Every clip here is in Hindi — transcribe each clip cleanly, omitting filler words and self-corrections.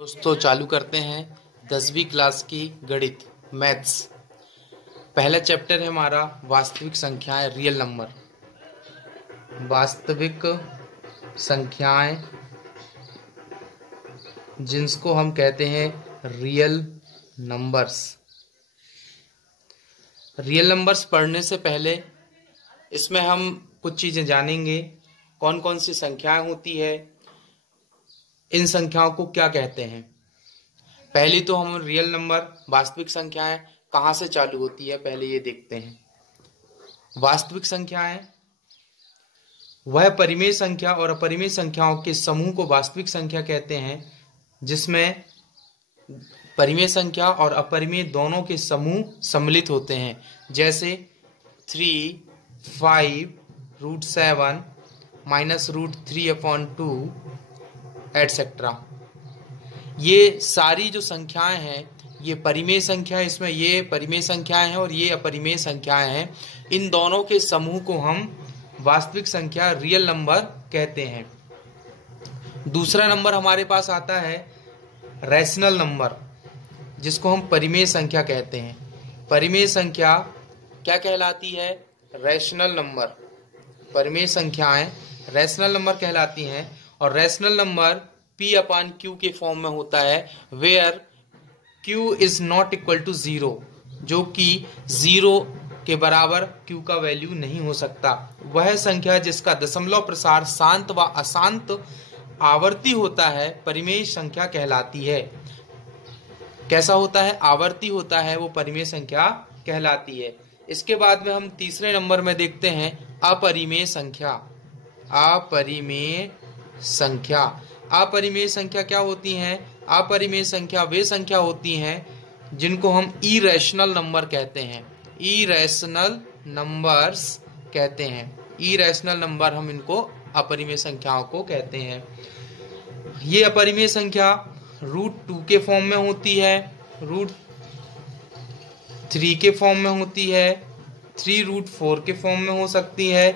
दोस्तों चालू करते हैं 10वीं क्लास की गणित मैथ्स। पहला चैप्टर है हमारा वास्तविक संख्याएं, रियल नंबर। वास्तविक संख्याएं जिनको हम कहते हैं रियल नंबर्स। रियल नंबर्स पढ़ने से पहले इसमें हम कुछ चीज़ें जानेंगे। कौन कौन सी संख्याएं होती है, इन संख्याओं को क्या कहते हैं। पहली तो हम रियल नंबर, वास्तविक संख्याएं कहाँ से चालू होती है पहले ये देखते हैं। वास्तविक संख्याएं वह परिमेय संख्या और अपरिमेय संख्याओं के समूह को वास्तविक संख्या कहते हैं, जिसमें परिमेय संख्या और अपरिमेय दोनों के समूह सम्मिलित होते हैं, जैसे 3, 5, √7 -√3/2 एटसेट्रा। ये सारी जो संख्याएं हैं ये परिमेय संख्या, इसमें ये परिमेय संख्याएं हैं और ये अपरिमेय संख्याएं हैं। इन दोनों के समूह को हम वास्तविक संख्या, रियल नंबर कहते हैं। दूसरा नंबर हमारे पास आता है रैशनल नंबर, जिसको हम परिमेय संख्या कहते हैं। परिमेय संख्या क्या कहलाती है? Rational number. परिमेय संख्याएं रैशनल नंबर कहलाती हैं और रैशनल नंबर P/Q के फॉर्म में होता है, where Q is not equal to 0, जो कि 0 के बराबर Q का वैल्यू नहीं हो सकता। वह संख्या जिसका दशमलव प्रसार शांत व अशांत आवर्ती होता है परिमेय संख्या कहलाती है। कैसा होता है? आवर्ती होता है, वो परिमेय संख्या कहलाती है। इसके बाद में हम तीसरे नंबर में देखते हैं अपरिमेय संख्या। अपरिमेय संख्या, अपरिमेय संख्या क्या होती हैं? अपरिमेय संख्या वे संख्या होती हैं जिनको हम इरेशनल नंबर कहते हैं। इरेशनल नंबर्स कहते हैं। इरेशनल नंबर हम इनको अपरिमेय संख्याओं को कहते हैं। ये अपरिमेय संख्या √2 के फॉर्म में होती है, √3 के फॉर्म में होती है, 3√4 के फॉर्म में हो सकती है,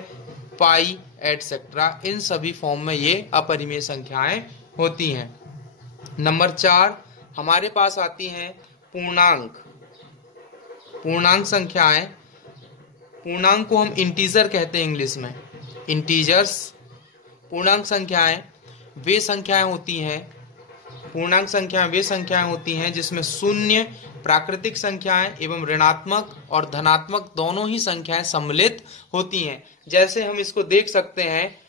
पाई एटसेट्रा। इन सभी फॉर्म में ये अपरिमेय संख्याएं होती हैं। नंबर 4 हमारे पास आती हैं पूर्णांक। पूर्णांक संख्याएं, पूर्णांक को हम इंटीजर कहते हैं इंग्लिश में, इंटीजर्स। पूर्णांक संख्याएं वे संख्याएं होती हैं, पूर्णांक संख्याएं वे संख्याएं होती हैं जिसमें शून्य, प्राकृतिक संख्याएं एवं ऋणात्मक और धनात्मक दोनों ही संख्याएं सम्मिलित होती हैं। जैसे हम इसको देख सकते हैं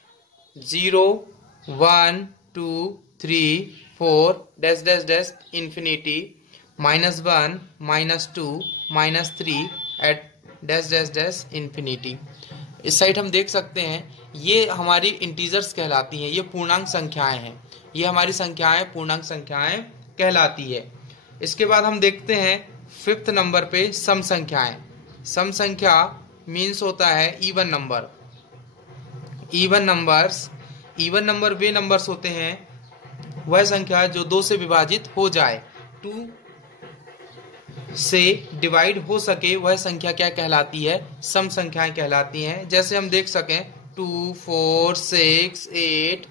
0, 1, 2, 3, 4 dash infinity, -1, -2, -3 at dash infinity. इस साइड हम देख सकते हैं ये हमारी इंटीजर्स कहलाती हैं, ये पूर्णांक संख्याएं हैं। ये हमारी संख्याएं पूर्णांक संख्याएं कहलाती है। इसके बाद हम देखते हैं 5th नंबर पे सम संख्याएं। सम संख्या मीन्स होता है even number. Even numbers, even number वे नंबर्स होते हैं, वह संख्या जो 2 से विभाजित हो जाए, 2 से डिवाइड हो सके, वह संख्या क्या कहलाती है? सम संख्याएं कहलाती हैं। जैसे हम देख सकें 2, 4, 6, 8,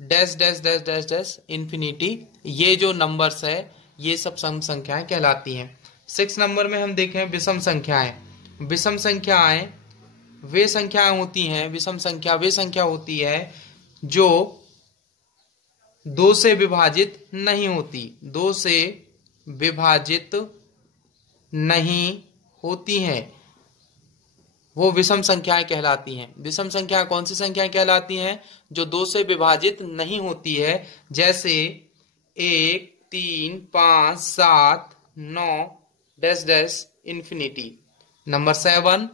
10 डैश इंफिनिटी। ये जो नंबर्स है ये सब सम संख्याएं कहलाती हैं। 6 नंबर में हम देखें विषम संख्याएं। विषम संख्याएं वे संख्याएं होती हैं, विषम संख्या वे संख्या होती है जो 2 से विभाजित नहीं होती, 2 से विभाजित नहीं होती हैं, वो विषम संख्याएं कहलाती हैं। विषम संख्या कौन सी संख्याएं कहलाती हैं? जो 2 से विभाजित नहीं होती है, जैसे 1, 3, 5, 7, 9 डैश इंफिनिटी। नंबर 7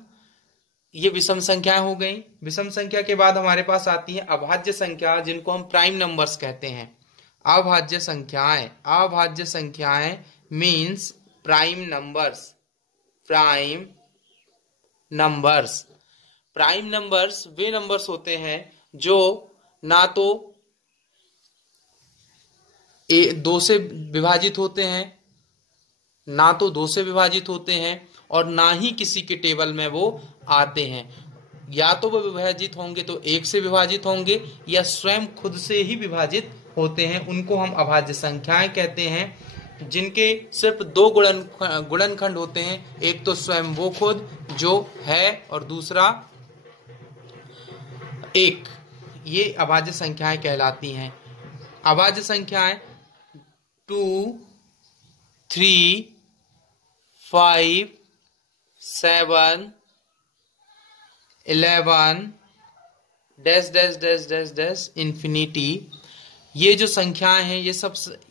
ये विषम संख्याएं हो गई। विषम संख्या के बाद हमारे पास आती है अभाज्य संख्या, जिनको हम प्राइम नंबर्स कहते हैं। अभाज्य संख्याएं, अभाज्य संख्याएं means prime numbers. Prime numbers, prime numbers वे नंबर्स होते हैं जो ना तो 2 से विभाजित होते हैं, और ना ही किसी के टेबल में वो आते हैं। या तो वो विभाजित होंगे तो 1 से विभाजित होंगे या स्वयं खुद से ही विभाजित होते हैं, उनको हम अभाज्य संख्याएं कहते हैं। जिनके सिर्फ 2 गुणनखंड होते हैं, एक तो स्वयं वो खुद जो है और दूसरा 1, ये अभाज्य संख्याएं कहलाती हैं। अभाज्य संख्याएं 2, 3, 5, 7, 11 dash dash dash dash dash infinity, ये जो संख्याएं हैं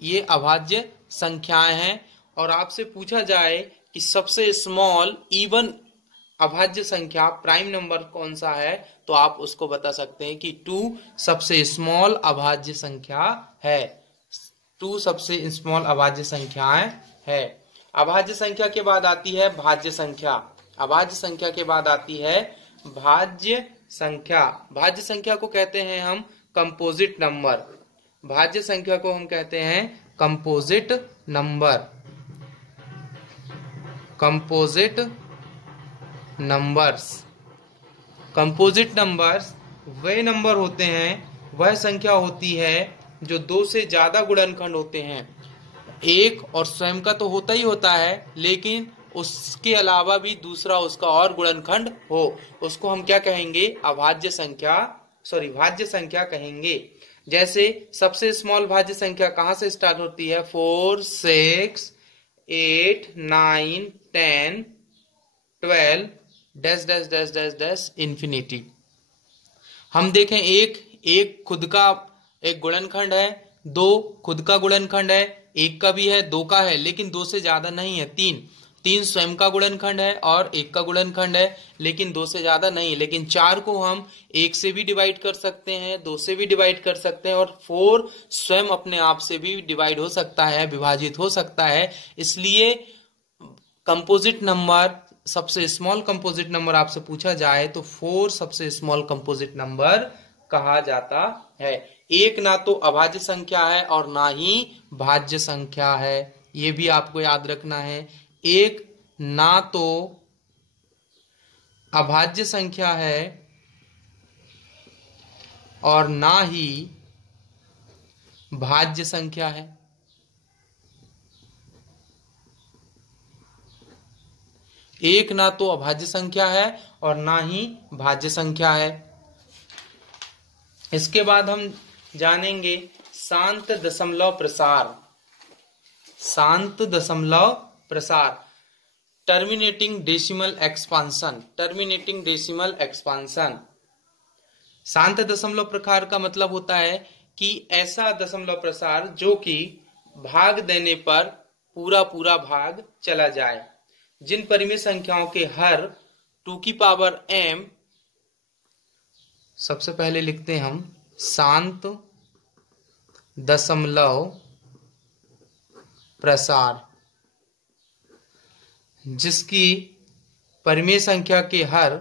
ये अभाज्य संख्याएं हैं। और आपसे पूछा जाए कि सबसे स्मॉल इवन अभाज्य संख्या प्राइम नंबर कौन सा है, तो आप उसको बता सकते हैं कि 2 सबसे स्मॉल अभाज्य संख्या है। 2 सबसे स्मॉल अभाज्य संख्याएं है। अभाज्य संख्या के बाद आती है भाज्य संख्या। अभाज्य संख्या के बाद आती है भाज्य संख्या। भाज्य संख्या को कहते हैं हम कंपोजिट नंबर। भाज्य संख्या को हम कहते हैं composite number. Composite numbers. Composite numbers वे नंबर होते हैं, वह संख्या होती है जो 2 से ज्यादा गुणनखंड होते हैं। एक और स्वयं का तो होता ही होता है, लेकिन उसके अलावा भी दूसरा उसका और गुणनखंड हो, उसको हम क्या कहेंगे? अभाज्य संख्या, भाज्य संख्या कहेंगे। जैसे सबसे स्मॉल भाज्य संख्या कहां से स्टार्ट होती है? 4, 6, 8, 9, 10, 12 dash dash dash dash dash infinity. हम देखें एक खुद का एक गुणनखंड है, 2 खुद का गुणनखंड है, 1 का भी है, 2 का है, लेकिन 2 से ज्यादा नहीं है। 3 स्वयं का गुणनखंड है और 1 का गुणनखंड है, लेकिन 2 से ज्यादा नहीं। लेकिन 4 को हम 1 से भी डिवाइड कर सकते हैं, 2 से भी डिवाइड कर सकते हैं, और 4 स्वयं अपने आप से भी डिवाइड हो सकता है, विभाजित हो सकता है। इसलिए कंपोजिट नंबर, सबसे स्मॉल कंपोजिट नंबर आपसे पूछा जाए तो 4 सबसे स्मॉल कंपोजिट नंबर कहा जाता है। 1 ना तो अभाज्य संख्या है और ना ही भाज्य संख्या है, ये भी आपको याद रखना है। 1 ना तो अभाज्य संख्या है और ना ही भाज्य संख्या है। 1 ना तो अभाज्य संख्या है और ना ही भाज्य संख्या है। इसके बाद हम जानेंगे शांत दशमलव प्रसार। शांत दशमलव प्रसार, terminating decimal expansion. Terminating decimal expansion. शांत दशमलव प्रसार का मतलब होता है कि ऐसा दशमलव प्रसार जो कि भाग देने पर पूरा पूरा भाग चला जाए। जिन परिमेय संख्याओं के हर 2 की पावर m, सबसे पहले लिखते हैं हम शांत दशमलव प्रसार, जिसकी परिमेय संख्या के हर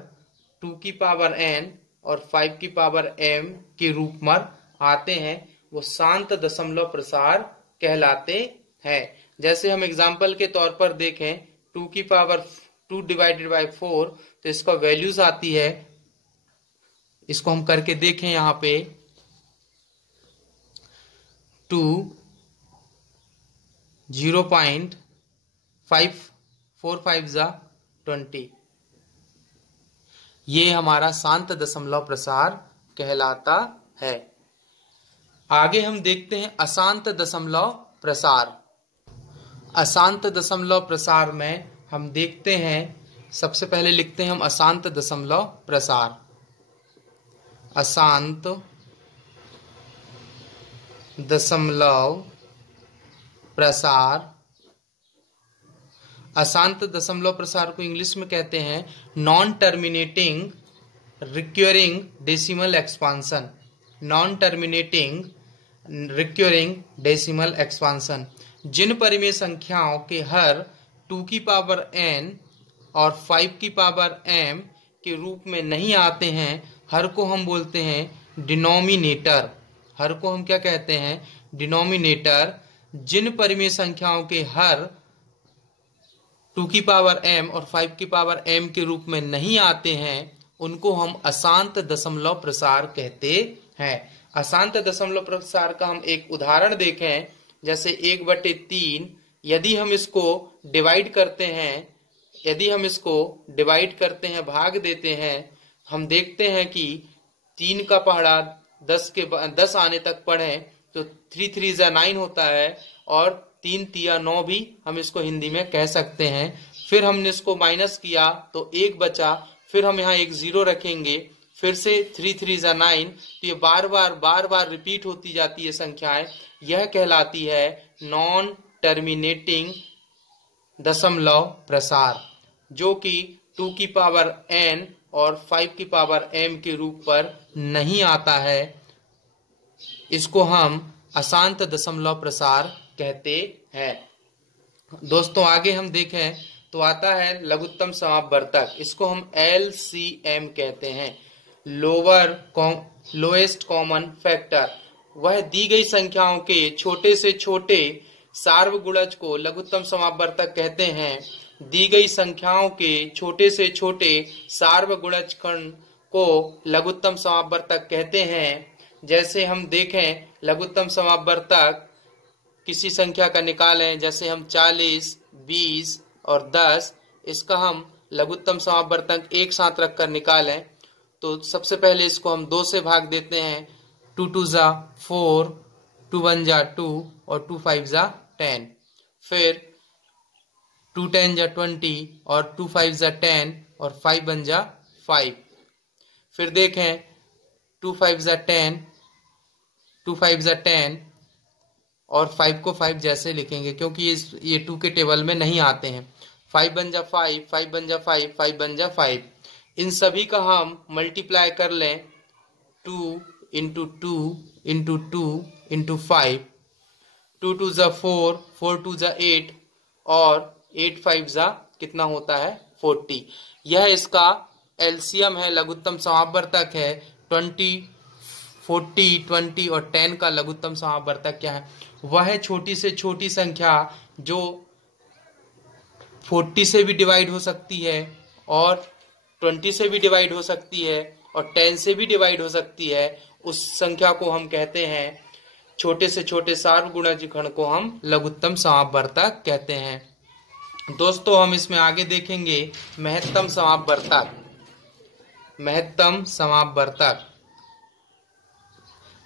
2 की पावर n और 5 की पावर m के रूप में आते हैं, वो शांत दशमलव प्रसार कहलाते हैं। जैसे हम एग्जाम्पल के तौर पर देखें, 2 की पावर 2 डिवाइडेड बाय 4, तो इसका वैल्यूज आती है, इसको हम करके देखें यहां पे 2 0.545 20, ये हमारा शांत दशमलव प्रसार कहलाता है। आगे हम देखते हैं अशांत दशमलव प्रसार। अशांत दशमलव प्रसार में हम देखते हैं, सबसे पहले लिखते हैं हम अशांत दशमलव प्रसार। अशांत दशमलव प्रसार। अशांत दशमलव प्रसार को इंग्लिश में कहते हैं non terminating recurring decimal expansion. Non terminating recurring decimal expansion. जिन परिमेय संख्याओं के हर 2 की पावर n और 5 की पावर m के रूप में नहीं आते हैं, हर को हम बोलते हैं डिनोमिनेटर। हर को हम क्या कहते हैं? डिनोमिनेटर। जिन परिमेय संख्याओं के हर 2 की पावर m और 5 की पावर m के रूप में नहीं आते हैं, उनको हम अशांत दशमलव प्रसार कहते हैं। अशांत दशमलव प्रसार का हम एक उदाहरण देखें, जैसे 1/3 यदि हम इसको डिवाइड करते हैं, भाग देते हैं, हम देखते हैं कि 3 का पहाड़ा 10 आने तक पढ़े तो 3 3 9 होता है, और 3 तिया 9 भी हम इसको हिंदी में कह सकते हैं। फिर हमने इसको माइनस किया तो 1 बचा, फिर हम यहाँ एक 0 रखेंगे, फिर से 3 3 9, तो ये बार बार रिपीट होती जाती है संख्याएं। यह कहलाती है नॉन टर्मिनेटिंग दशमलव प्रसार, जो कि 2 की पावर n और 5 की पावर m के रूप पर नहीं आता है। इसको हम अशांत दशमलव प्रसार कहते हैं। दोस्तों आगे हम देखें तो आता है लघुत्तम समापवर्तक। इसको हम LCM कहते हैं, लोएस्ट कॉमन फैक्टर। वह दी गई संख्याओं के छोटे से छोटे सार्वगुणज को लघुत्तम समापवर्तक कहते हैं। दी गई संख्याओं के छोटे से छोटे सार्वगुणज खंड को लघुत्तम समापवर्तक कहते हैं। जैसे हम देखें, लघुत्तम समापवर्तक किसी संख्या का निकालें, जैसे हम 40, 20 और 10, इसका हम लघुत्तम समापवर्तक एक साथ रखकर निकालें तो सबसे पहले इसको हम 2 से भाग देते हैं। 2 2 जा 4, 2 1 जा 2 और 2 5 जा 10, फिर 2 10 जा 20 और 2 5 जा 10 और 5 1 जा 5। फिर देखें 2 5 जा 10, 2 5 जा 10 और 5 को 5 जैसे लिखेंगे क्योंकि ये 2 के टेबल में नहीं आते हैं। 5 1 जा 5, 5 1 जा 5, 5 1 जा 5। इन सभी का हम मल्टीप्लाई कर लें 2 इंटू 2 इंटू 2 इंटू 5, 2 2 जा 4, 4 2 जा 8 और 8 5 जा कितना होता है 40। यह इसका एलसीएम है, लघुत्तम समापवर्तक है। 20, 40, 20 और 10 का लघुत्तम समापवर्तक क्या है? वह है छोटी से छोटी संख्या जो 40 से भी डिवाइड हो सकती है और 20 से भी डिवाइड हो सकती है और 10 से भी डिवाइड हो सकती है। उस संख्या को हम कहते हैं, छोटे से छोटे सार्वगुणज खंड को हम लघुत्तम समापवर्तक कहते हैं। दोस्तों हम इसमें आगे देखेंगे महत्तम समापवर्तक। महत्तम समापवर्तक,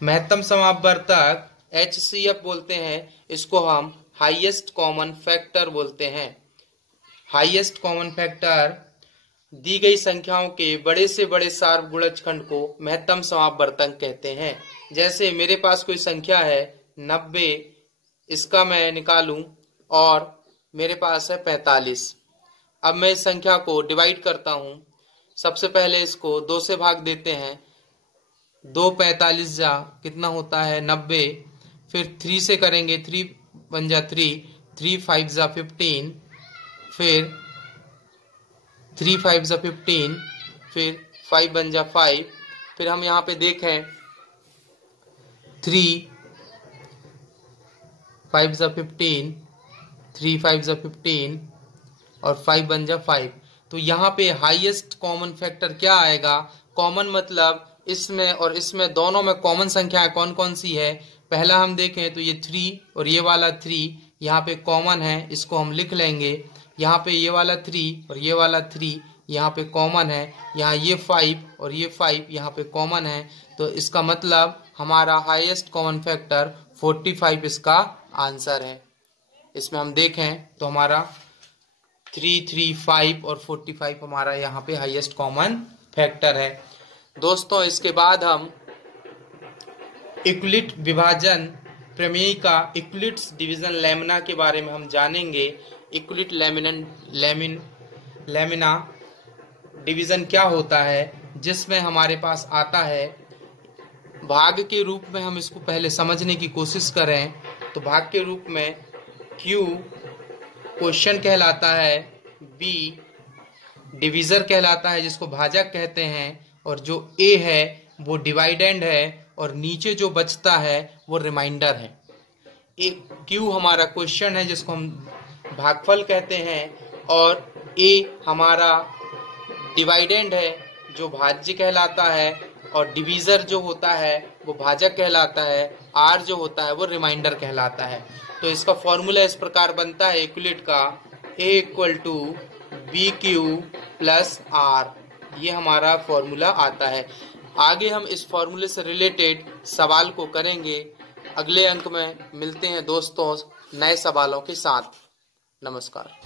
महत्तम समापवर्तक HCF बोलते हैं। इसको हम हाईएस्ट कॉमन फैक्टर बोलते हैं। हाईएस्ट कॉमन फैक्टर दी गई संख्याओं के बड़े से बड़े सार्वगुणज खंड को महत्तम समापवर्तक कहते हैं। जैसे मेरे पास कोई संख्या है 90, इसका मैं निकालूं और मेरे पास है 45। अब मैं इस संख्या को डिवाइड करता हूं। सबसे पहले इसको 2 से भाग देते हैं। 2 45 जा कितना होता है 90। फिर 3 से करेंगे, 3 1 जा 3, 3 5 जा 15, फिर 3 5 जा 15, फिर 5 1 जा 5। फिर हम यहाँ पे देखें 3 5 जा 15, 3 5 जा 15 और 5 1 जा 5। तो यहाँ पे हाईएस्ट कॉमन फैक्टर क्या आएगा? कॉमन मतलब इसमें और इसमें दोनों में कॉमन संख्याएं कौन कौन सी है? पहला हम देखें तो ये 3 और ये वाला 3 यहाँ पे कॉमन है, इसको हम लिख लेंगे। यहाँ पे ये वाला 3 और ये वाला 3 यहाँ पे कॉमन है। यहाँ ये 5 और ये 5 यहाँ पे कॉमन है। तो इसका मतलब हमारा हाईएस्ट कॉमन फैक्टर 45 इसका आंसर है। इसमें हम देखें तो हमारा 3 3 5 और 45 हमारा यहाँ पे हाईएस्ट कॉमन फैक्टर है। दोस्तों इसके बाद हम इक्विलिट विभाजन प्रमेय का इक्विलिट्स डिवीजन लेमिना के बारे में हम जानेंगे। इक्विलिट लेमिना डिवीजन क्या होता है, जिसमें हमारे पास आता है भाग के रूप में। हम इसको पहले समझने की कोशिश करें तो भाग के रूप में Q क्वेश्चन कहलाता है, B डिवीजर कहलाता है जिसको भाजक कहते हैं, और जो A है वो डिवाइडेंड है, और नीचे जो बचता है वो रिमाइंडर है। Q हमारा क्वेश्चन है जिसको हम भागफल कहते हैं, और A हमारा डिवाइडेंड है जो भाज्य कहलाता है और डिवीजर जो होता है वो भाजक कहलाता है, आर जो होता है वो रिमाइंडर कहलाता है। तो इसका फॉर्मूला इस प्रकार बनता है इक्वलेट का, A = BQ + R, ये हमारा फॉर्मूला आता है। आगे हम इस फॉर्मूले से रिलेटेड सवाल को करेंगे। अगले अंक में मिलते हैं दोस्तों नए सवालों के साथ। नमस्कार।